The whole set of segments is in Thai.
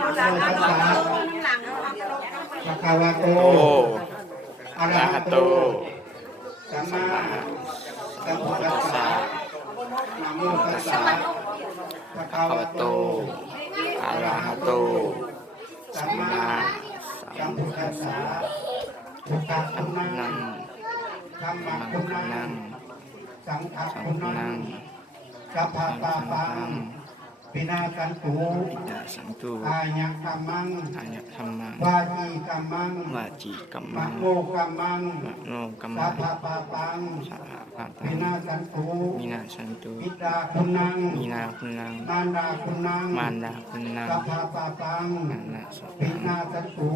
ตัสสะภะคะวะโตอะระหะโตสัมมาสัมพุทธัสสะนะโมตัสสะภะคะวะโตอะระหะโตสัมมาสัมพุทธัสสะพุทธังคุณนังธัมมังคุณนังสังฆังคุณนังสัพพะปาปังปินากันตุอาญะกัมมังวาจีกัมมังมะโมกัมมังสัพพะปาปังปินากันตุปิดาคุณนังมารดาคุณนังสัพพะปาปังปินากันตุ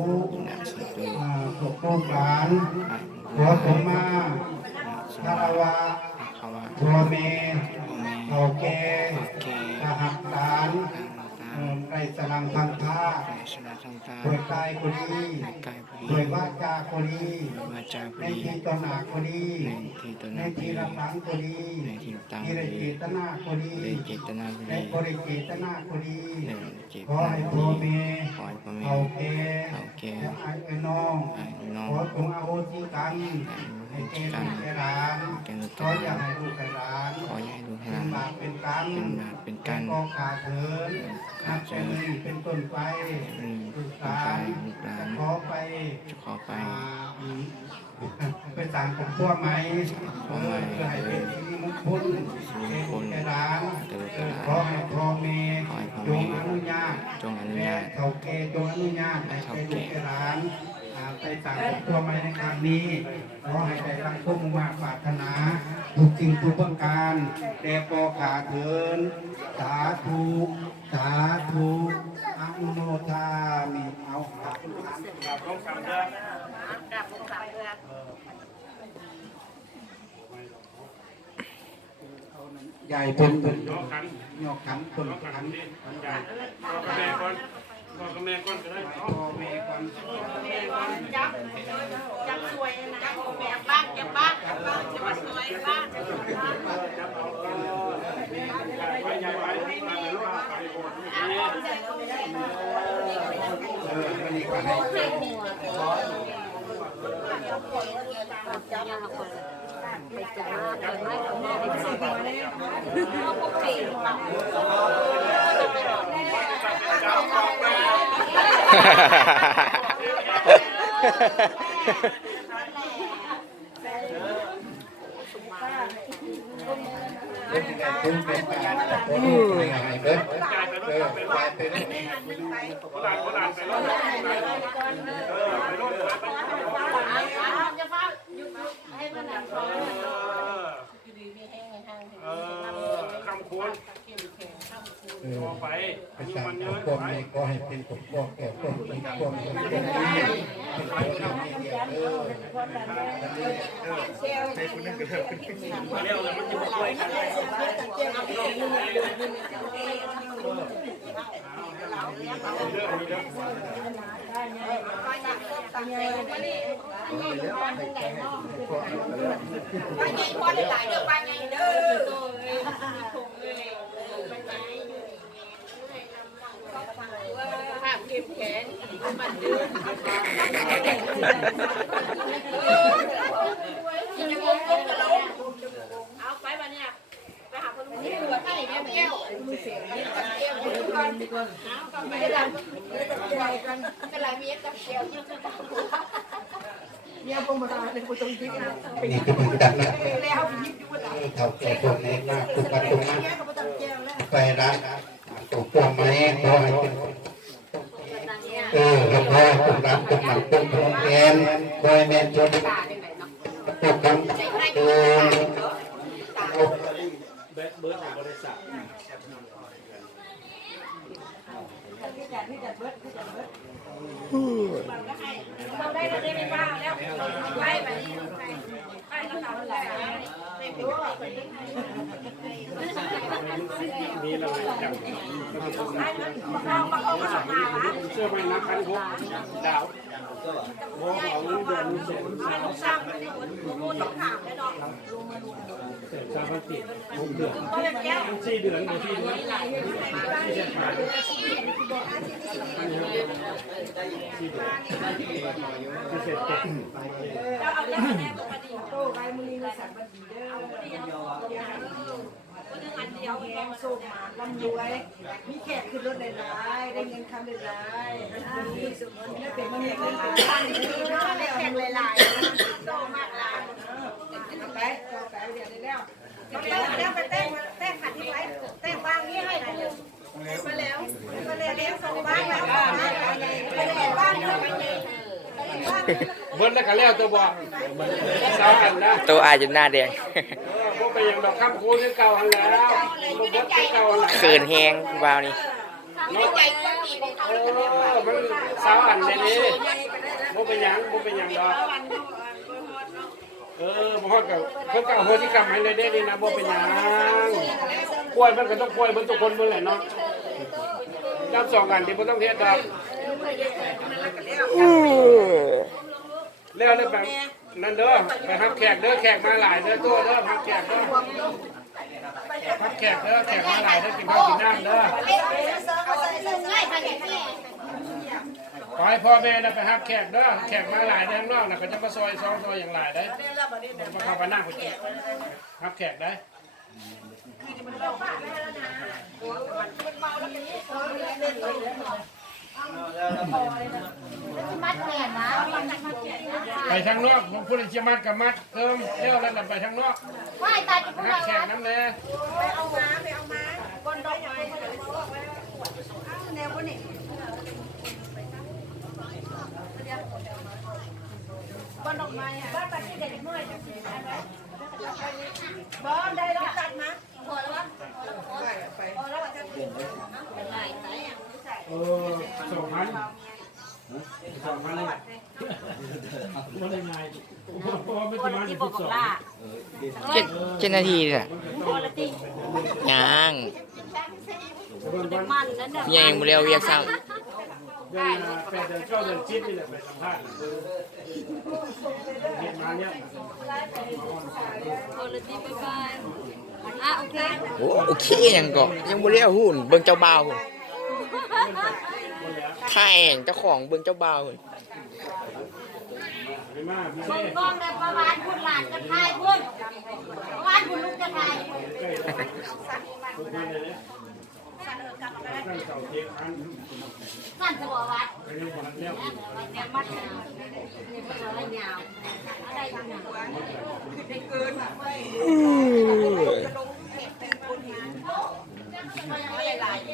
ลูกหลานหัวผมมาคารวะพ่อแม่เฒ่าแก่ทหารทหารได้สลังพันธะด้วยกายคนนี้ด้วยวาจากคนนี้ในที่ตนาคนนี้ในที่รับหลังคนนี้ที่ได้เจตนาคนนี้ในบริเจตนาคนนี้ขอให้พ่อแม่เฒ่าแก่และไอ้น้องขอจงอโหสิกรรมให้แก่ลูกแก่หลานขออย่าให้ลูกให้หลานเป็นบาปเป็นกรรมก็ขาดเถิดนับแต่นี้เป็นต้นไปลูกหลานขอไปไปต่างกับพวกไหมเพื่อให้เป็นที่มงคลแก่ลูกแก่หลานขอให้พ่อแม่จงอนุญาตและเฒ่าแก่จงอนุญาตให้แก่ลูกแก่หลานไปต่างกับพวกไหมในครั้งนี้ขอให้ได้ตั้งมุ่งมั่นปรารถนาทุกสิ่งทุกประการแด่พ่อขาเถิดสาธุสาธุอนุโมทามิเอาใหญ่เป็นยกขันคนขันแม่ก่อนพ่อกับแม่ก่อนก็ได้พ่อแม่ก่อนจับสวยนะแม่บ้านจับบ้านจะมาสวยบ้านไปใหญ่ไปมาเป็นลูกไปนี่ก็ให้ไปจ้าไปไม่กับแม่ไปสิบเลยเอาพวกเก่งคำคูณไปประชาชนพวกนี้ก็ให้เป็นพวกแก่พวกเป็นพวกนี้เป็นคนที่เดียวเร็วเลยมันจะมาช่วยกันภาพเก็บแขนมันดื้อเอาไปบ้านเนี่ยไปหาคนนี้ตัวใกล้แม่แก้วมือเสียงนี่กับแก้วอยู่ก่อนเอาก็ไปแล้วก็เลยมีกับแก้วยืดตาหัวเนี่ยพวกมันอะไรพวกตรงนี้นะนี่คือมันดังนะแล้วยิบอยู่ว่าเท่าแก่พวกนี้นะตุกตรงนั้นไปร้านตุกพวกไม้ขอให้เป็นแล้วก็ตุกร้านตุกหนังตุกโรงเรียนคอยแม่ชนตุกคำเบิร์ดของบริษัทเราได้เราได้ไม่บ้าแล้วไปแบบนี้ไปก็ทำอะไรไม่รู้มีอะไรจับเรามาเข้ามาหาวะเชื่อไหมนักขันหกดาวโม่เอาเดือนเสร็จสร้างเป็นคนโม่ต้องถามแน่นอนเสร็จสร้างพันติ6 เดือน4 เดือน4 เดือนที่เดือนที่เสร็จมา เสร็จเก็บ เอาอย่างแน่ตัวดีโตใบมือในสันบันดีเด้ออันเดียวแห้งส้มมาลำรวยมีแขกขึ้นรถได้หลายได้เงินคำได้หลายมีสุขเงินได้เป็นเงินเป็นพันได้แขกหลายๆโตมากหลายไปเดี๋ยวได้แล้วไปเต้นขัดที่ไว้เต้นวางนี้ให้หน่อยมาแล้วส่งบ้านแล้วไปแล้วบ้านแล้วเบิ้ลแล้วก็แล้วตัวบอกสาวอันนะ ตัวอาจจะหน้าแดง พวกไปยังดอกข้ามคูที่เก่าอันแล้วพวกเบิ้ลที่เก่าอันแล้ว เขินแหงวาวนี่ มันสาวอันเลยนี่พวกไปยังดอกบ่ฮอดกับเพิ่นก็เอาโหสิกรรมให้เลยเด้นี่นะบ่เป็นหยังป่วยมันก็ต้องป่วยเบิ่ทุกคนเบิ่แหละเนาะจับสองกันที่บ่ต้องเฮ็ดดอกแล้วเลยแบบนั่นเด้อไปรับแขกเด้อแขกมาหลายเด้อตัวเด้อรับแขกเด้อรับแขกเด้อแขกมาหลายเด้อกินข้าวกินน้ำเด้อขอให้พ่อแม่นะไปรับแขกเด้อแขกมาหลายเด้อข้างนอกน่ะก็จะมาซอยซอยอย่างหลายได้มาเข้าไปนั่งคุยรับแขกได้ไปทางนอกผมพูดจะมัดกับมัดเติมเที่ยวแล้วไปทางนอกรับแขกน้ำแน่ไปเอามาบนดอกไม้แนวนี้บนดอกไม้บ้านที่เด็กน้อยจะกินได้ไหมบ้านได้รับจัดนะพอแล้วพอแล้วจะ2,000เลยไม่ได้ไงเพราะว่าไม่ประมาณที่สองเจ็ดนาทีเนี่ยยังยังบ่เร็วเวียกซ้ำ เดือน8 เดือน 9 เดือน10นี่แหละไปสัมภาษณ์เห็นมาเนี่ยโอเคยังก็ยังบ่เร็วหุ่นเบิ่งเจ้าบ่าวหุ่นถ่ายเจ้าของเบิ่งเจ้าบ่าวหุ่นกล้องได้ประมาณคุณหลานจะทายคุณประมาณคุณลูกจะทายสั่นจะบอกวัดเนี่ยมัดเนี่ยอะไรยาวอะไรทำหนังได้เกินจะลงเก็บเป็นคนงานอะไรหลาย4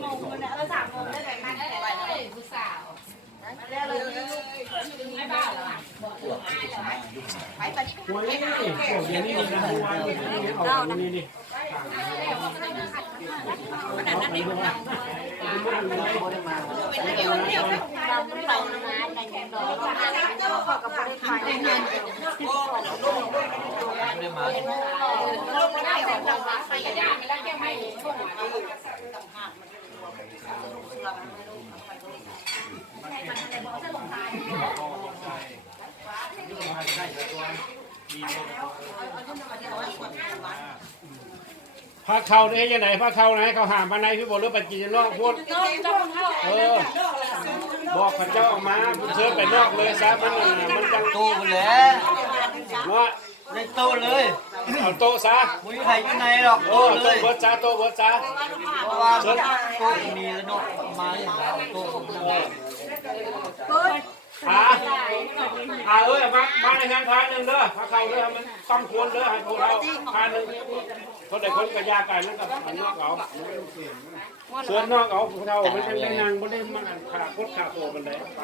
โมงเนี่ย3 โมงได้ไหมมันได้ผู้สาวแล้วเลยไม่บ้าหรอบอกอายเหรอไปตอนนี้หัวนี่เดี๋ยวนี้นะหัวนี่ออกนี่ดิพาเขาได้ยังไงพาเขาไหนเขาหามมาในพี่บอกหรือไปกินนอกพูดบอกพระเจ้าออกมาคุณเชิญไปนอกเลยซะมันจังโตแล้วเนาะในโตเลย เอาโตซะมุ้ยใครอยู่ในหรอกโตเลย โตเบิร์ดซะโตเบิร์ดซะเพราะว่าโตมีแล้วเนาะมาอย่างโตมาในงานทานหนึ่งเด้อพาเขาเด้อมันต้องควรเด้อให้พวกเราทานหนึ่งเขาได้คนกระยาไก่นั่นกับนอกเอาส่วนนอกเอาพวกเราไม่ได้นางไม่ได้มาขาโคตรขาโตมันเลยไป